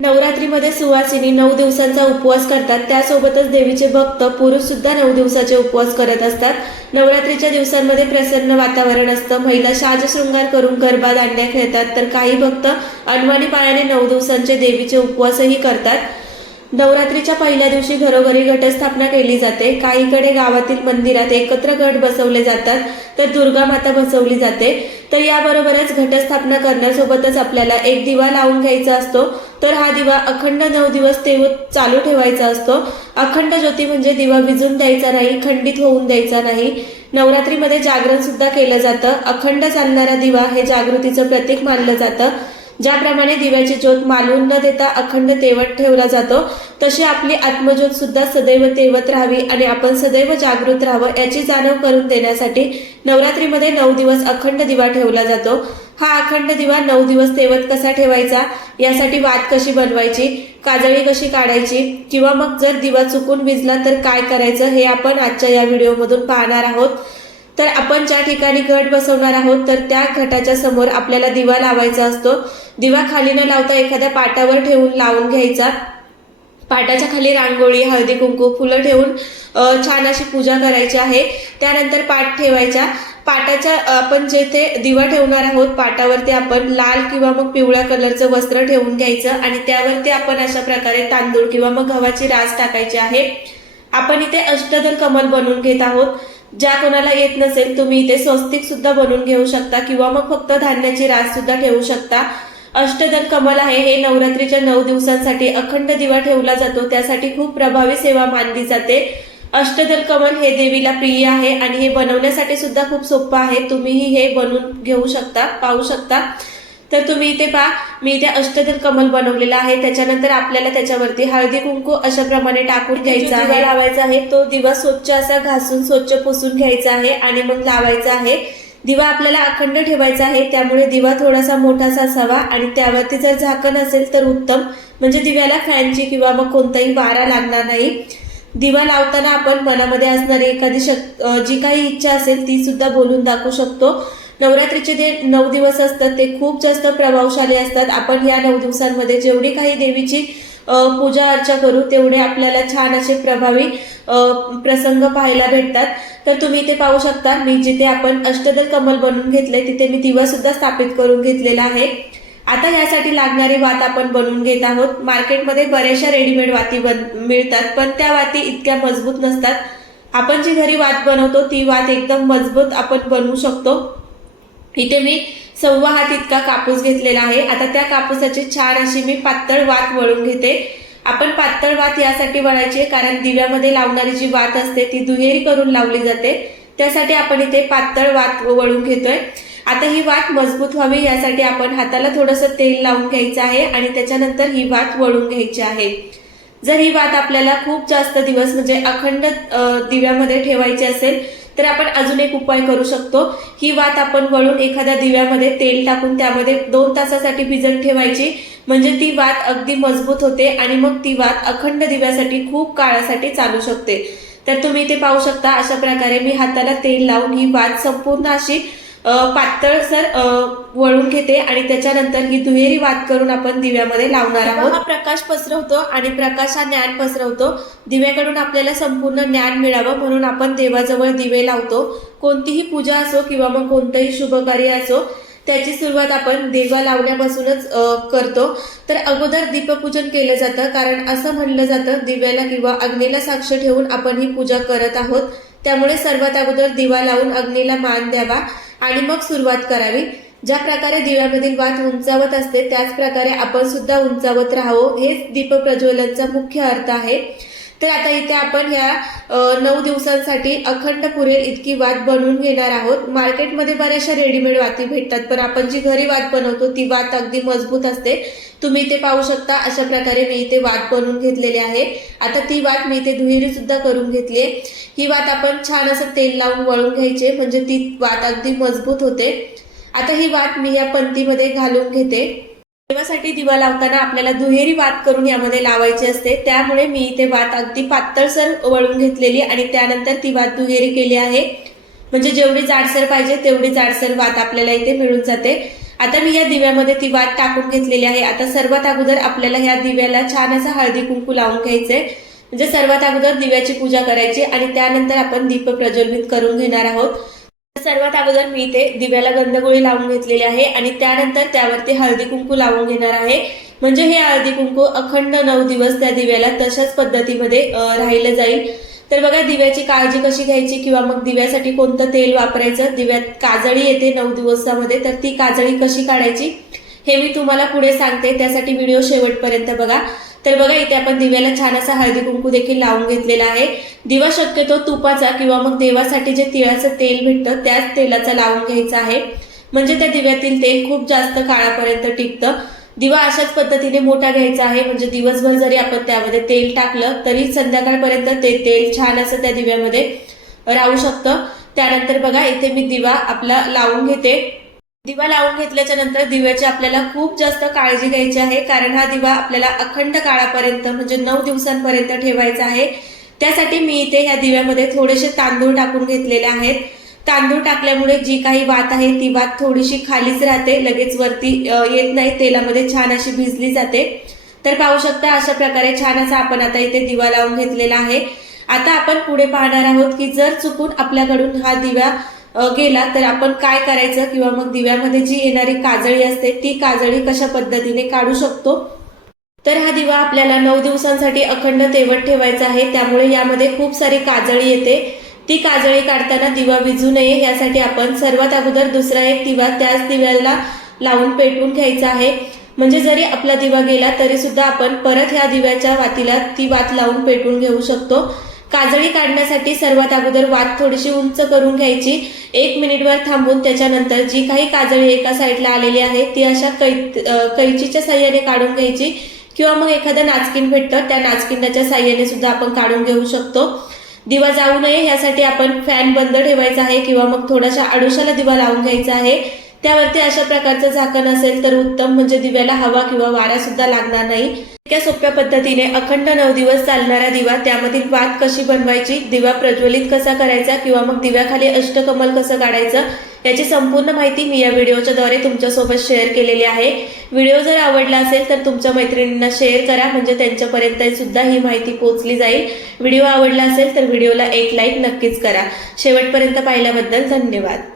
नवरात्रीमध्ये सुवासिनी नऊ दिवसांचा उपवास करतात. त्यासोबतच देवीचे भक्त पुरुष सुद्धा नऊ दिवसाचे उपवास करत असतात. नवरात्रीच्या दिवसांमध्ये प्रसन्न वातावरण असतं. महिला साज शृंगार करून गरबा दांड्या खेळतात. तर काही भक्त अनवाणी पाळ्याने नऊ दिवसांचे देवीचे उपवासही करतात. नवरात्रीच्या पहिल्या दिवशी घरोघरी घटस्थापना केली जाते. काहीकडे गावातील मंदिरात एकत्र गट बसवले जातात तर दुर्गा माता बसवली जाते. तर याबरोबरच घटस्थापना करण्यासोबतच आपल्याला एक दिवा लावून घ्यायचा असतो. तर हा दिवा अखंड नऊ दिवस तेव चालू ठेवायचा असतो. अखंड ज्योती म्हणजे दिवा विजून द्यायचा नाही खंडित होऊन द्यायचा नाही. नवरात्रीमध्ये जागरण सुद्धा केलं जातं. अखंड चालणारा दिवा हे जागृतीचं प्रतीक मानलं जातं. ज्याप्रमाणे दिव्याची ज्योत मालवून न देता अखंड तेवत ठेवला जातो तशी आपली आत्मज्योत सुद्धा सदैव तेवत राहावी आणि आपण सदैव जागृत राहावं याची जाणीव करून देण्यासाठी नवरात्रीमध्ये नऊ दिवस अखंड दिवा ठेवला जातो. हा अखंड दिवा नऊ दिवस तेवत कसा ठेवायचा? यासाठी वात कशी बनवायची? काजळी कशी काढायची? किंवा मग जर दिवा चुकून विजला तर काय करायचं? हे आपण आजच्या या व्हिडिओमधून पाहणार आहोत. तर आपण ज्या ठिकाणी घट बसवणार आहोत तर त्या घटाच्या समोर आपल्याला दिवा लावायचा असतो. दिवा खाली न लावता एखाद्या पाटावर ठेवून लावून घ्यायचा. पाटाच्या खाली रांगोळी हळदी कुंकू फुलं ठेवून छान अशी पूजा करायची आहे. त्यानंतर पाट ठेवायच्या पाटाच्या आपण जेथे दिवा ठेवणार आहोत पाटावरती आपण लाल किंवा मग पिवळ्या कलरचं वस्त्र ठेवून घ्यायचं आणि त्यावरती आपण अशा प्रकारे तांदूळ किंवा मग गव्हाची रास टाकायची आहे. आपण इथे अष्टदल कमल बनवून घेत आहोत. ज्या कोणाला येत नसेल तुम्ही इथे स्वस्तिक सुद्धा बनवून घेऊ शकता किंवा मग फक्त धान्याची रास सुद्धा ठेवू शकता. अष्टदल कमल आहे हे नवरात्रीच्या नऊ दिवसांसाठी अखंड दिवा ठेवला जातो. त्यासाठी खूप प्रभावी सेवा मानली जाते. अष्टदल कमल हे देवीला प्रिय आहे आणि हे बनवण्यासाठी सुद्धा खूप सोपं आहे. तुम्हीही हे बनवून घेऊ शकता पाहू शकता. तर तुम्ही इथे पहा मी इथे अष्टदल कमल बनवलेला आहे. त्याच्यानंतर आपल्याला त्याच्यावरती हळदी कुंकू अशा प्रमाणे टाकून घ्यायचा आहे. लावायचा आहे. तो दिवा स्वच्छ असा घासून स्वच्छ पुसून घ्यायचा आहे आणि मग लावायचा आहे. दिवा आपल्याला अखंड ठेवायचा आहे. त्यामुळे दिवा थोडासा मोठासा असावा आणि त्यावरती जर झाकण असेल तर उत्तम. म्हणजे दिव्याला फॅनची किंवा मग कोणताही वारा लागणार नाही. दिवा लावताना आपण मनामध्ये असणारी एखादी शक जी काही इच्छा असेल ती सुद्धा बोलून दाखवू शकतो. नवरात्रीचे जे नऊ दिवस असतात ते खूप जास्त प्रभावशाली असतात. आपण या नऊ दिवसांमध्ये जेवढी काही देवीची पूजा अर्चा करू तेवढे आपल्याला छान असे प्रभावी प्रसंग पाहायला भेटतात. तर तुम्ही इथे पाहू शकता मी जिथे आपण अष्टदल कमल बनवून घेतले तिथे मी दिवा सुद्धा स्थापित करून घेतलेला आहे. आता यासाठी लागणारी वात आपण बनवून घेत आहोत. मार्केटमध्ये बऱ्याचशा रेडीमेड वाती बन मिळतात पण त्या वाती इतक्या मजबूत नसतात. आपण जी घरी वात बनवतो ती वात एकदम मजबूत आपण बनवू शकतो. इथे मी सव्वा हात इतका कापूस घेतलेला आहे. आता त्या कापूसाची छान अशी मी पातळ वात वळून घेते. आपण पातळ वात यासाठी वळायची आहे कारण दिव्यामध्ये लावणारी जी वात असते ती दुहेरी करून लावली जाते. त्यासाठी आपण इथे पातळ वात वळून घेतोय. आता ही वात मजबूत व्हावी यासाठी आपण हाताला थोडंसं तेल लावून घ्यायचं आहे आणि त्याच्यानंतर ही वात वळून घ्यायची आहे. जर ही वात आपल्याला खूप जास्त दिवस म्हणजे अखंड दिव्यामध्ये ठेवायची असेल तर आपण अजून एक उपाय करू शकतो. ही वात आपण वळून एखाद्या दिव्यामध्ये तेल टाकून त्यामध्ये दोन तासासाठी भिजत ठेवायची. म्हणजे ती वात अगदी मजबूत होते आणि मग ती वात अखंड दिव्यासाठी खूप काळासाठी चालू शकते. तर तुम्ही इथे पाहू शकता अशा प्रकारे मी हाताला तेल लावून ही वात संपूर्ण अशी पातळसर अ, वळून घेते आणि त्याच्यानंतर ही दुहेरी वात करून आपण दिव्यामध्ये लावणार आहोत. हा प्रकाश पसरवतो आणि प्रकाश हा ज्ञान पसरवतो. दिव्याकडून आपल्याला संपूर्ण ज्ञान मिळावं म्हणून आपण देवाजवळ दिवे लावतो. कोणतीही पूजा असो किंवा मग कोणतंही शुभकार्य असो त्याची सुरुवात आपण देवा लावण्यापासूनच करतो. तर अगोदर दीपपूजन केलं जातं कारण असं म्हणलं जातं दिव्याला किंवा अग्नीला साक्ष ठेवून आपण ही पूजा करत आहोत. त्यामुळे सर्वात अगोदर दिवा लावून अग्नीला मान द्यावा. आणि मग सुरुवात करावी. ज्या प्रकारे दिव्यामधील वात उंचावत असते त्याच प्रकारे आपण सुद्धा उंचावत राहावं. हेच दीपप्रज्वलनचा मुख्य अर्थ आहे. तर आता इथे आपण ह्या नऊ दिवसांसाठी अखंड पुरेल इतकी वात बनवून घेणार आहोत. मार्केटमध्ये बऱ्याचशा रेडीमेड वाती भेटतात पण आपण जी घरी वात बनवतो ती वात अगदी मजबूत असते. तुम्ही इथे पाहू शकता अशा प्रकारे मी इथे वात बनवून घेतलेली आहे. आता ती वात मी इथे दुहेरी सुद्धा करून घेतली ही वात आपण छान असं तेल लावून वळून घ्यायचे म्हणजे ती वात अगदी मजबूत होते. आता ही वात मी या पंथीमध्ये घालून घेते. देवासाठी दिवा लावताना आपल्याला दुहेरी वात करून यामध्ये लावायची असते. त्यामुळे मी इथे वात अगदी पातळसर वळून घेतलेली आणि त्यानंतर ती वात दुहेरी केली आहे. म्हणजे जेवढी जाडसर पाहिजे तेवढी जाडसर वात आपल्याला इथे मिळून जाते. आता मी या दिव्यामध्ये ती वात टाकून घेतलेली आहे. आता सर्वात अगोदर आपल्याला ह्या दिव्याला छान असं हळदी कुंकू लावून घ्यायचंय. म्हणजे सर्वात अगोदर दिव्याची पूजा करायची आणि त्यानंतर आपण दीप प्रज्वलित करून घेणार आहोत. सर्वात अगोदर मी इथे दिव्याला गंधगोळी लावून घेतलेली आहे आणि त्यानंतर त्यावरती हळदी कुंकू लावून घेणार आहे. म्हणजे हे हळदी कुंकू अखंड नऊ दिवस त्या दिव्याला तशाच पद्धतीमध्ये राहिलं जाईल. तर बघा दिव्याची काळजी कशी घ्यायची किंवा मग दिव्यासाठी कोणतं तेल वापरायचं? दिव्यात काजळी येते नऊ दिवसामध्ये तर ती काजळी कशी काढायची हे मी तुम्हाला पुढे सांगते. त्यासाठी व्हिडिओ शेवटपर्यंत बघा. तर बघा इथे आपण दिव्याला छान असा हळदी कुंकू देखील लावून घेतलेला आहे. दिवा शक्यतो तुपाचा किंवा मग देवासाठी जे तिळाचं तेल भेटतं त्याच तेलाचा लावून घ्यायचा आहे. म्हणजे त्या दिव्यातील तेल खूप जास्त काळापर्यंत टिकतं. दिवा अशाच पद्धतीने मोठा घ्यायचा आहे. म्हणजे दिवसभर जरी आपण त्यामध्ये तेल टाकलं तरी संध्याकाळपर्यंत ते तेल छान असं त्या दिव्यामध्ये राहू शकतं. त्यानंतर बघा इथे मी दिवा आपला लावून घेते. दिवा लावून घेतल्याच्या नंतर दिव्याची आपल्याला खूप जास्त काळजी घ्यायची आहे. कारण हा दिवा आपल्याला अखंड काळापर्यंत म्हणजे नऊ दिवसांपर्यंत ठेवायचा आहे. त्यासाठी मी इथे ह्या दिव्यामध्ये थोडेसे तांदूळ टाकून घेतलेले आहेत. तांदूळ टाकल्यामुळे जी काही वात आहे ती वात थोडीशी खालीच राहते. लगेच वरती येत नाही. तेलामध्ये छान अशी भिजली जाते. तर पाहू शकता अशा प्रकारे छान असा आपण आता इथे दिवा लावून घेतलेला आहे. आता आपण पुढे पाहणार आहोत की जर चुकून आपल्याकडून हा दिवा गेला तर आपण काय करायचं? किंवा मग दिव्यामध्ये जी येणारी काजळी असते ती काजळी कशा पद्धतीने काढू शकतो? तर हा दिवा आपल्याला नऊ दिवसांसाठी अखंड तेवत ठेवायचा आहे. त्यामुळे यामध्ये खूप सारी काजळी येते. ती काजळी काढताना दिवा विजू नये. यासाठी आपण सर्वात अगोदर दुसरा एक दिवा त्याच दिव्याला लावून पेटवून घ्यायचा आहे. म्हणजे जरी आपला दिवा गेला तरी सुद्धा आपण परत ह्या दिव्याच्या वातीला ती वात लावून पेटवून घेऊ शकतो. काजळी काढण्यासाठी सर्वात अगोदर वात थोडीशी उंच करून घ्यायची. एक मिनिटभर थांबून त्याच्यानंतर जी काही काजळी एका साईडला आलेली आहे ती अशा कै कैचीच्या साह्याने काढून घ्यायची. किंवा मग एखादं नाचकिन भेटतं त्या नाचकिंडाच्या साह्याने सुद्धा आपण काढून घेऊ शकतो. दिवा जाऊ नये यासाठी आपण फॅन बंद ठेवायचा आहे किंवा मग थोडाशा आडोशाला दिवा लावून घ्यायचा आहे. त्यावरती अशा प्रकारचं झाकण असेल तर उत्तम म्हणजे दिव्याला हवा किंवा वारा सुद्धा लागणार नाही. इतक्या सोप्या पद्धतीने अखंड नऊ दिवस चालणारा दिवा त्यामधील वात कशी बनवायची दिवा प्रज्वलित कसा करायचा किंवा मग दिव्याखाली अष्टकमल कसं काढायचं याची संपूर्ण माहिती मी या व्हिडिओच्या द्वारे तुमच्यासोबत शेअर केलेली आहे. व्हिडिओ जर आवडला असेल तर तुमच्या मैत्रिणींना शेअर करा म्हणजे त्यांच्यापर्यंत सुद्धा ही माहिती पोहोचली जाईल. व्हिडिओ आवडला असेल तर व्हिडिओला एक लाईक नक्कीच करा. शेवटपर्यंत पाहिल्याबद्दल धन्यवाद.